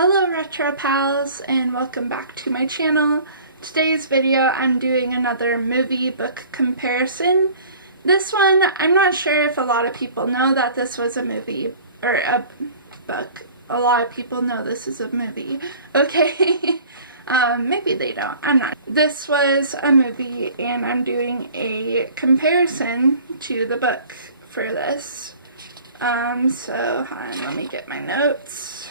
Hello Retro Pals and welcome back to my channel. Today's video I'm doing another movie book comparison. This one, I'm not sure if a lot of people know that this was a movie, or a book. A lot of people know this is a movie. Okay, maybe they don't, I'm not. This was a movie and I'm doing a comparison to the book for this. So hold on, let me get my notes.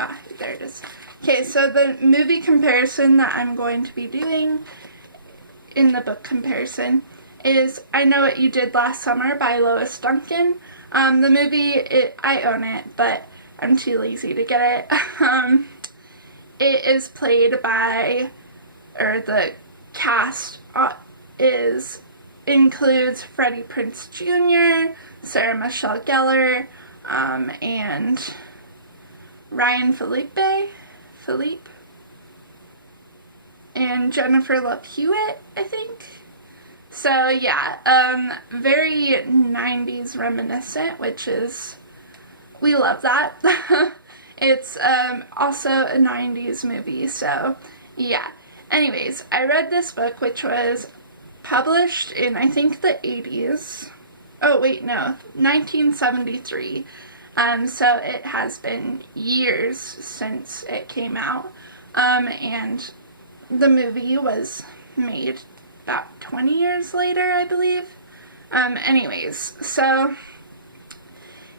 Ah, there it is. Okay, so the movie comparison that I'm going to be doing in the book comparison is I Know What You Did Last Summer by Lois Duncan. The movie, I own it, but I'm too lazy to get it. It is played by, or the cast includes Freddie Prinze Jr., Sarah Michelle Gellar, and Ryan Phillippe, and Jennifer Love Hewitt, I think. So yeah, very 90s reminiscent, which is, we love that. It's also a 90s movie, so yeah. Anyways, I read this book, which was published in, I think, the 80s. Oh wait, no, 1973. So it has been years since it came out, and the movie was made about 20 years later, I believe. Anyways, so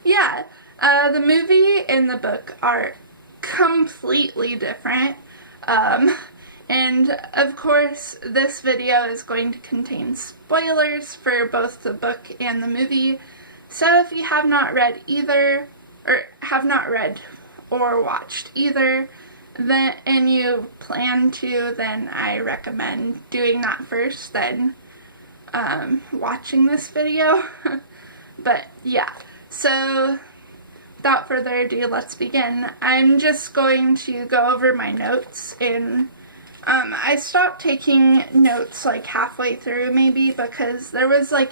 yeah, the movie and the book are completely different, and of course this video is going to contain spoilers for both the book and the movie. So if you have not read either, or have not read or watched either, then, and you plan to, then I recommend doing that first, then watching this video. But yeah, so without further ado, let's begin. I'm just going to go over my notes, and I stopped taking notes like halfway through maybe because there was like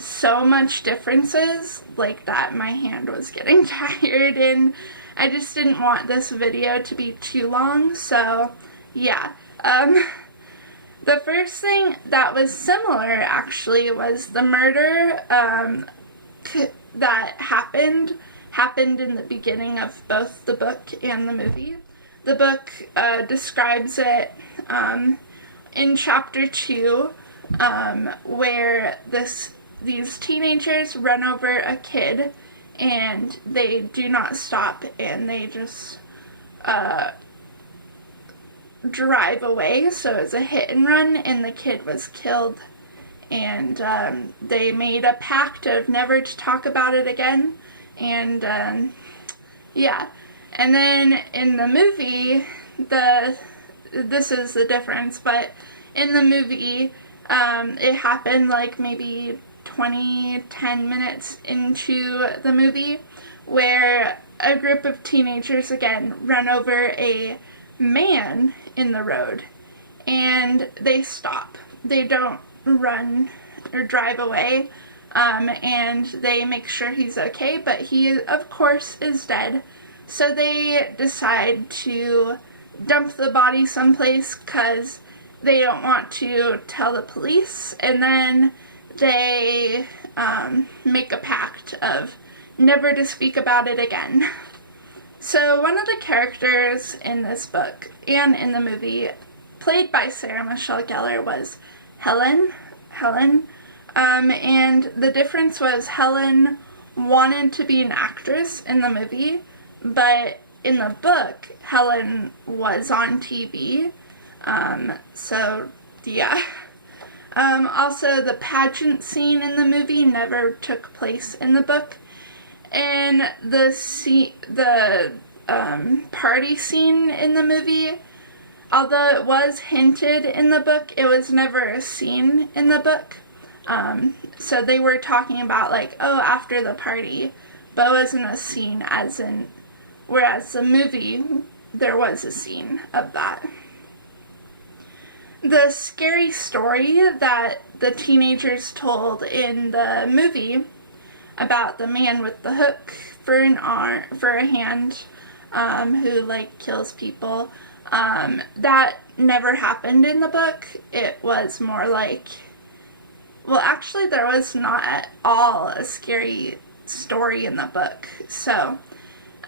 so much differences like that my hand was getting tired, and I just didn't want this video to be too long. So yeah, the first thing that was similar actually was the murder that happened in the beginning of both the book and the movie. The book describes it in chapter 2, where these teenagers run over a kid and they do not stop and they just drive away. So it's a hit and run and the kid was killed, and they made a pact of never to talk about it again. And yeah, and then in the movie, this is the difference, but in the movie it happened like maybe 10 minutes into the movie, where a group of teenagers again run over a man in the road and they stop. They don't run or drive away, and they make sure he's okay, but he of course is dead. So they decide to dump the body someplace because they don't want to tell the police, and then they make a pact of never to speak about it again. So one of the characters in this book and in the movie, played by Sarah Michelle Gellar, was Helen. And the difference was Helen wanted to be an actress in the movie, but in the book, Helen was on TV. So yeah. Also, the pageant scene in the movie never took place in the book. And the party scene in the movie, although it was hinted in the book, it was never a scene in the book. So they were talking about like, oh, after the party, but it wasn't a scene as in, whereas the movie, there was a scene of that. The scary story that the teenagers told in the movie about the man with the hook for an arm, for a hand, who like kills people. That never happened in the book. It was more like, well, actually there was not at all a scary story in the book. So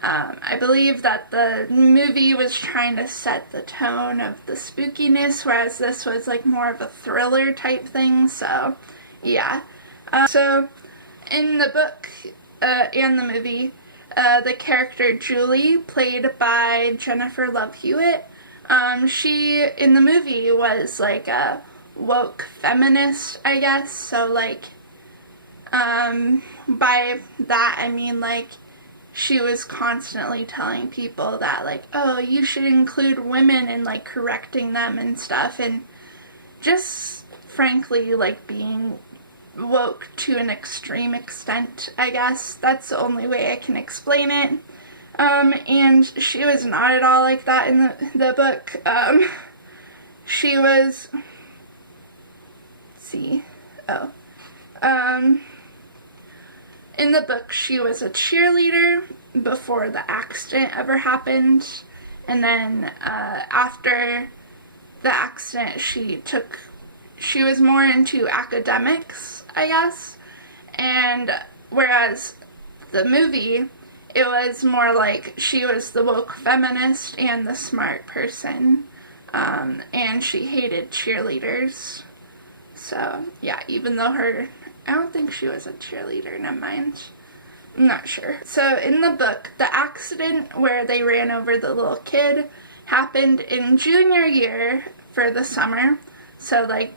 I believe that the movie was trying to set the tone of the spookiness, whereas this was like more of a thriller type thing. So yeah. So in the book and the movie, the character Julie, played by Jennifer Love Hewitt, she in the movie was like a woke feminist, I guess. So like by that I mean like she was constantly telling people that like, oh, you should include women and like correcting them and stuff, and just frankly like being woke to an extreme extent, I guess. That's the only way I can explain it. And she was not at all like that in the book. She was, let's see, in the book she was a cheerleader before the accident ever happened, and then after the accident she was more into academics, I guess, and whereas the movie, it was more like she was the woke feminist and the smart person, and she hated cheerleaders. So yeah, even though I don't think she was a cheerleader, never mind. I'm not sure. So in the book, the accident where they ran over the little kid happened in junior year for the summer. So like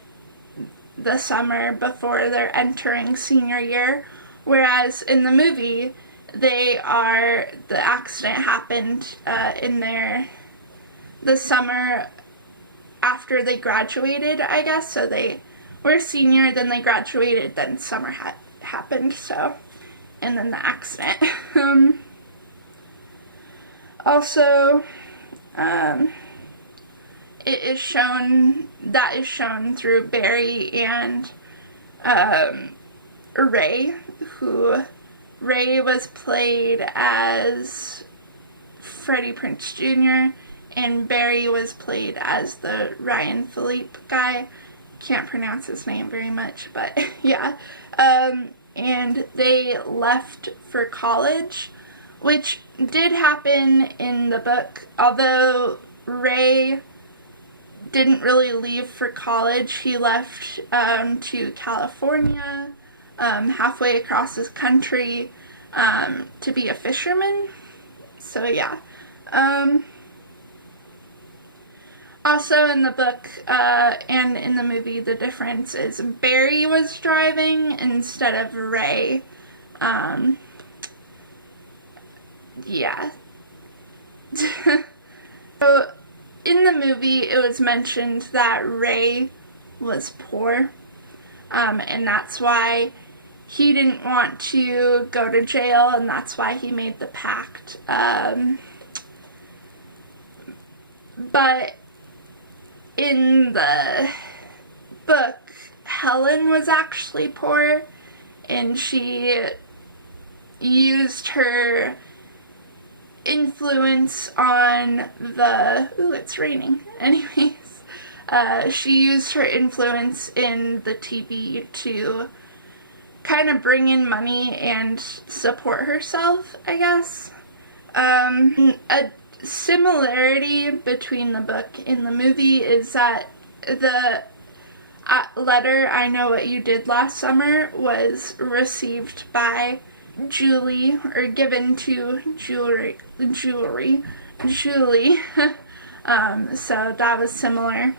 the summer before they're entering senior year. Whereas in the movie, the accident happened in the summer after they graduated, I guess. So they were senior, then they graduated, then summer happened, so, and then the accident. Also, that is shown through Barry and Ray, who Ray was played as Freddie Prinze Jr., and Barry was played as the Ryan Philippe guy. Can't pronounce his name very much, but yeah. And they left for college, which did happen in the book, although Ray didn't really leave for college. He left to California, halfway across this country, to be a fisherman. So yeah. Also in the book and in the movie, the difference is Barry was driving instead of Ray. Yeah. So in the movie, it was mentioned that Ray was poor, and that's why he didn't want to go to jail, and that's why he made the pact. But in the book, Helen was actually poor, and she used her influence on it's raining. Anyways, she used her influence in the TV to kind of bring in money and support herself, I guess. A similarity between the book and the movie is that the letter, "I know what you did last summer," was received by Julie, or given to Julie. So that was similar.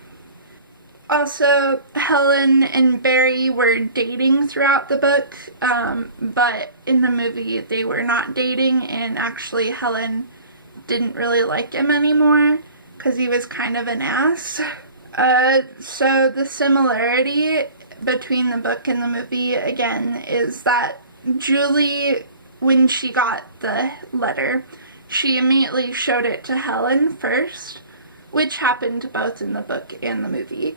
Also, Helen and Barry were dating throughout the book, but in the movie they were not dating, and actually Helen didn't really like him anymore because he was kind of an ass. So the similarity between the book and the movie, again, is that Julie, when she got the letter, she immediately showed it to Helen first, which happened both in the book and the movie.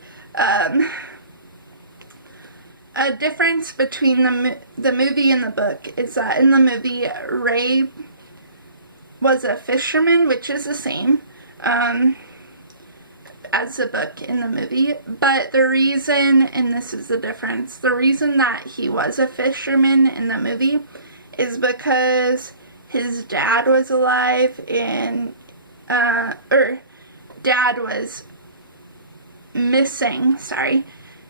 A difference between the movie and the book is that in the movie, Ray was a fisherman, which is the same as the book in the movie, but the reason, and this is the difference, the reason that he was a fisherman in the movie is because his dad was alive and, dad was missing,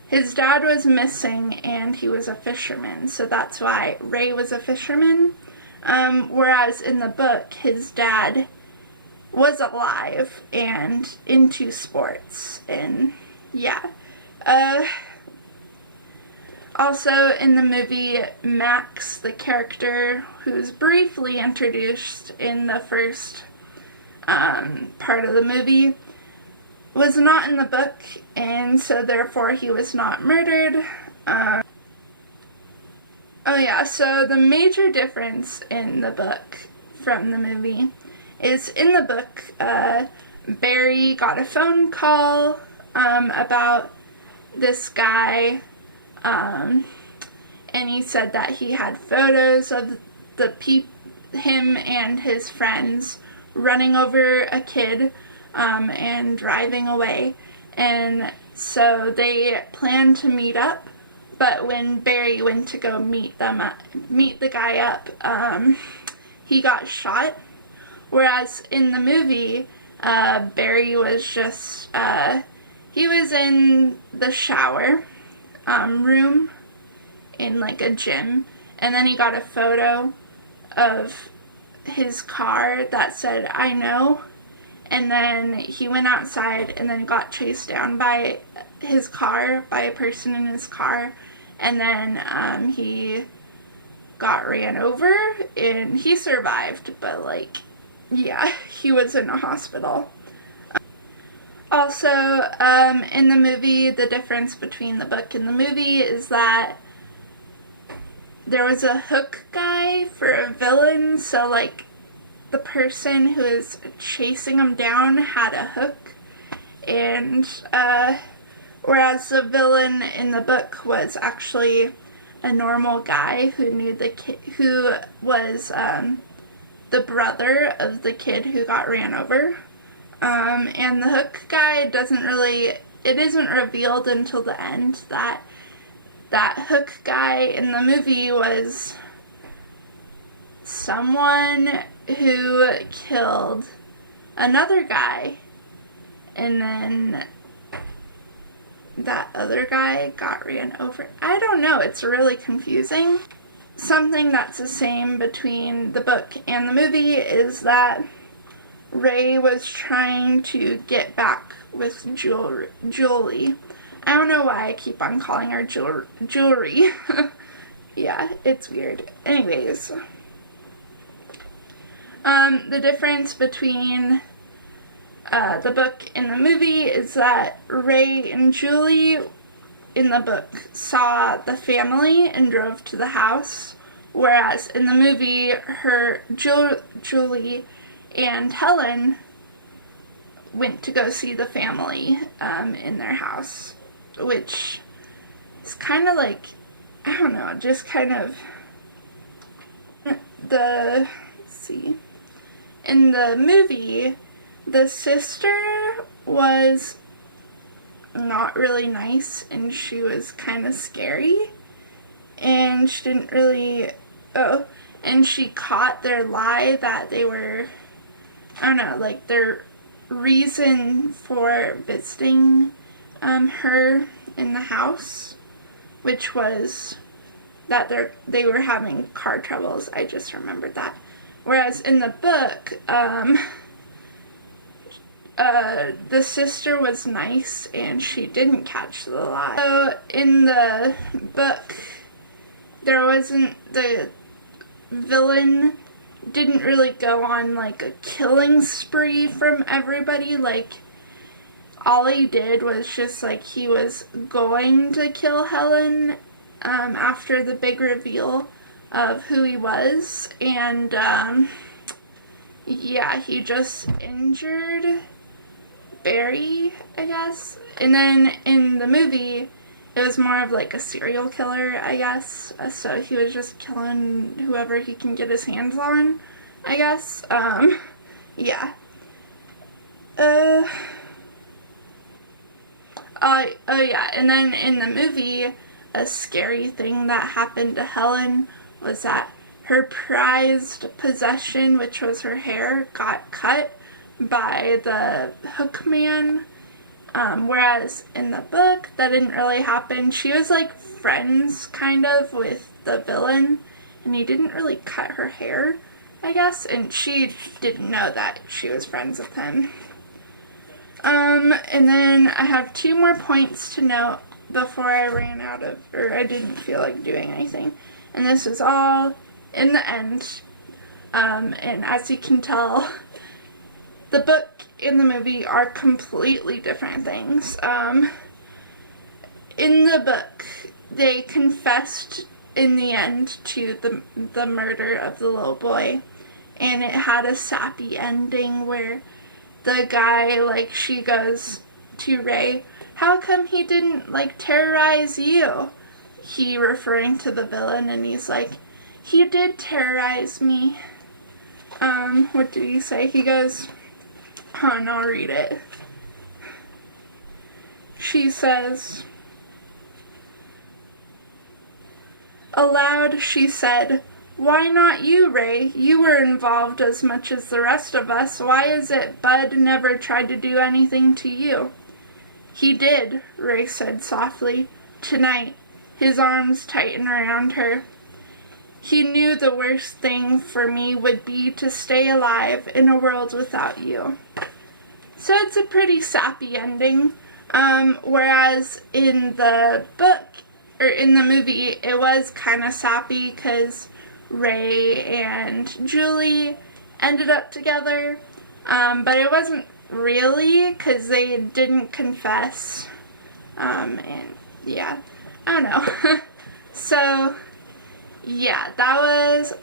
his dad was missing and he was a fisherman, so that's why Ray was a fisherman, whereas in the book, his dad was alive and into sports, and yeah. Also in the movie, Max, the character who's briefly introduced in the first part of the movie, was not in the book, and so therefore he was not murdered. Oh yeah, so the major difference in the book from the movie is in the book, Barry got a phone call about this guy, and he said that he had photos of him and his friends running over a kid and driving away, and so they planned to meet up, but when Barry went to go meet the guy up, he got shot. Whereas in the movie, Barry was just, he was in the shower room in like a gym, and then he got a photo of his car that said, "I know," and then he went outside and then got chased down by his car, by a person in his car, and then he got ran over, and he survived, but like, yeah, he was in a hospital. Also, in the movie, the difference between the book and the movie is that there was a hook guy for a villain, so like the person who is chasing him down had a hook, and whereas the villain in the book was actually a normal guy who knew the kid, who was the brother of the kid who got ran over. And the hook guy it isn't revealed until the end that that hook guy in the movie was someone who killed another guy, and then that other guy got ran over. I don't know, it's really confusing. Something that's the same between the book and the movie is that Ray was trying to get back with Julie. I don't know why I keep on calling her Jewelry. Yeah, it's weird. Anyways, the difference between the book and the movie is that Ray and Julie in the book saw the family and drove to the house, whereas in the movie, Julie and Helen went to go see the family in their house, which is kind of like, I don't know, just kind of let's see. In the movie, the sister was not really nice, and she was kind of scary, and she didn't really, and she caught their lie that they were, I don't know, like their reason for visiting her in the house, which was that they were having car troubles. I just remembered that. Whereas in the book, the sister was nice and she didn't catch the lie. So in the book, the villain didn't really go on like a killing spree from everybody. Like, all he did was just like, he was going to kill Helen after the big reveal of who he was, and yeah, he just injured Barry, I guess. And then in the movie, it was more of like a serial killer, I guess. So he was just killing whoever he can get his hands on. I guess. Yeah. Oh yeah, and then in the movie, a scary thing that happened to Helen was that her prized possession, which was her hair, got cut by the hook man. Whereas in the book, that didn't really happen. She was like friends, kind of, with the villain, and he didn't really cut her hair, I guess, and she didn't know that she was friends with him. And then I have 2 more points to note before I ran out of, or I didn't feel like doing anything. And this was all in the end. And as you can tell, the book and the movie are completely different things. In the book, they confessed in the end to the murder of the little boy. And it had a sappy ending where the guy, like, she goes to Ray, how come he didn't, like, terrorize you? He referring to the villain, and he's like, he did terrorize me. What did he say? He goes, and I'll read it. She says, aloud she said, why not you, Ray? You were involved as much as the rest of us. Why is it Bud never tried to do anything to you? He did, Ray said softly. Tonight. His arms tightened around her. He knew the worst thing for me would be to stay alive in a world without you. So it's a pretty sappy ending. Whereas in the book, or in the movie, it was kind of sappy because Ray and Julie ended up together, but it wasn't really because they didn't confess, and yeah, I don't know. So yeah, that was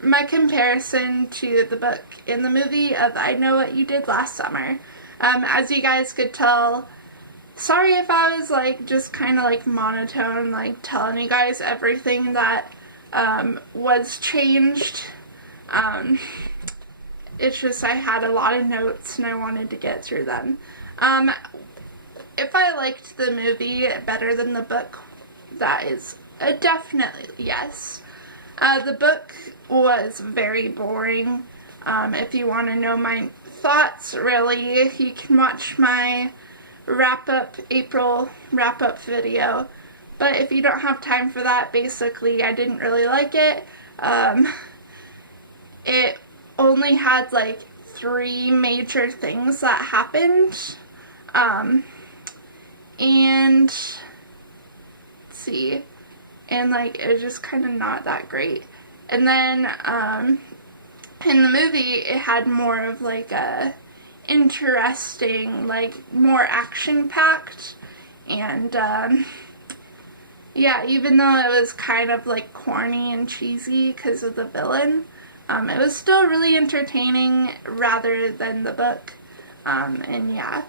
my comparison to the book and the movie of I Know What You Did Last Summer. As you guys could tell, sorry if I was like just kind of like monotone, like telling you guys everything that was changed. It's just I had a lot of notes and I wanted to get through them. If I liked the movie better than the book, that is a definitely yes. The book was very boring. If you want to know my thoughts, really, you can watch my April wrap-up video. But if you don't have time for that, basically, I didn't really like it. It only had, like, 3 major things that happened. And, let's see, and, like, it was just kind of not that great. And then, in the movie, it had more of, like, a interesting, like, more action-packed, and, yeah, even though it was kind of like corny and cheesy because of the villain, it was still really entertaining rather than the book. And yeah,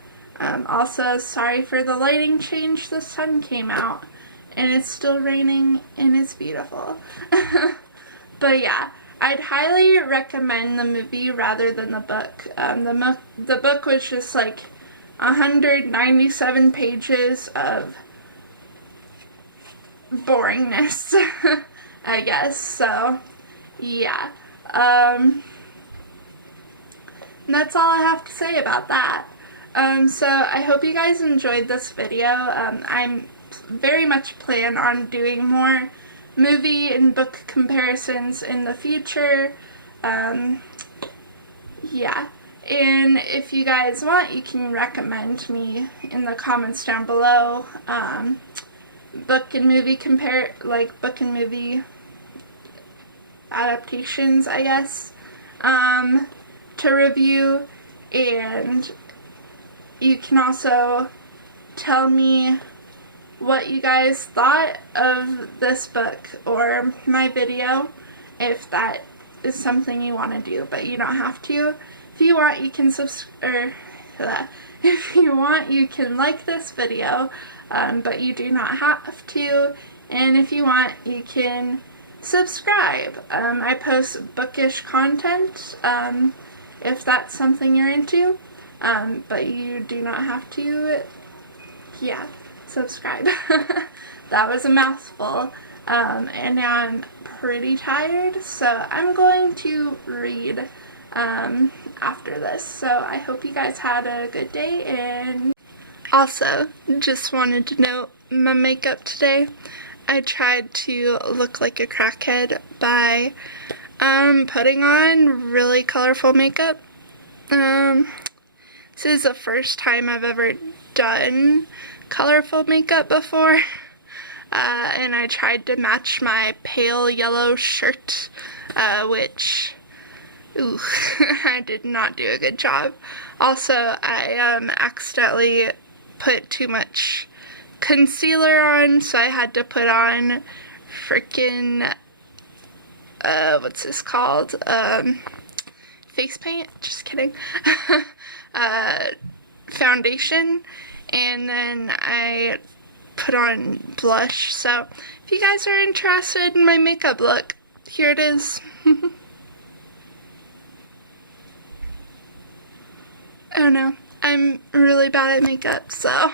also sorry for the lighting change. The sun came out and it's still raining and it's beautiful. But yeah, I'd highly recommend the movie rather than the book. The book was just like 197 pages of boringness, I guess. So yeah, that's all I have to say about that. So I hope you guys enjoyed this video. I'm very much plan on doing more movie and book comparisons in the future. Yeah, and if you guys want, you can recommend me in the comments down below book and movie adaptations, I guess, to review. And you can also tell me what you guys thought of this book or my video, if that is something you want to do, but you don't have to. If you want, you can if you want, you can like this video, but you do not have to. And if you want, you can subscribe. I post bookish content if that's something you're into, but you do not have to, yeah, subscribe. That was a mouthful, and now I'm pretty tired, so I'm going to read after this. So I hope you guys had a good day, and also just wanted to note my makeup today. I tried to look like a crackhead by putting on really colorful makeup. This is the first time I've ever done colorful makeup before, and I tried to match my pale yellow shirt, which, ooh, I did not do a good job. Also, I accidentally put too much concealer on, so I had to put on freaking, what's this called, face paint, just kidding, foundation, and then I put on blush. So if you guys are interested in my makeup look, here it is. I don't know, I'm really bad at makeup, so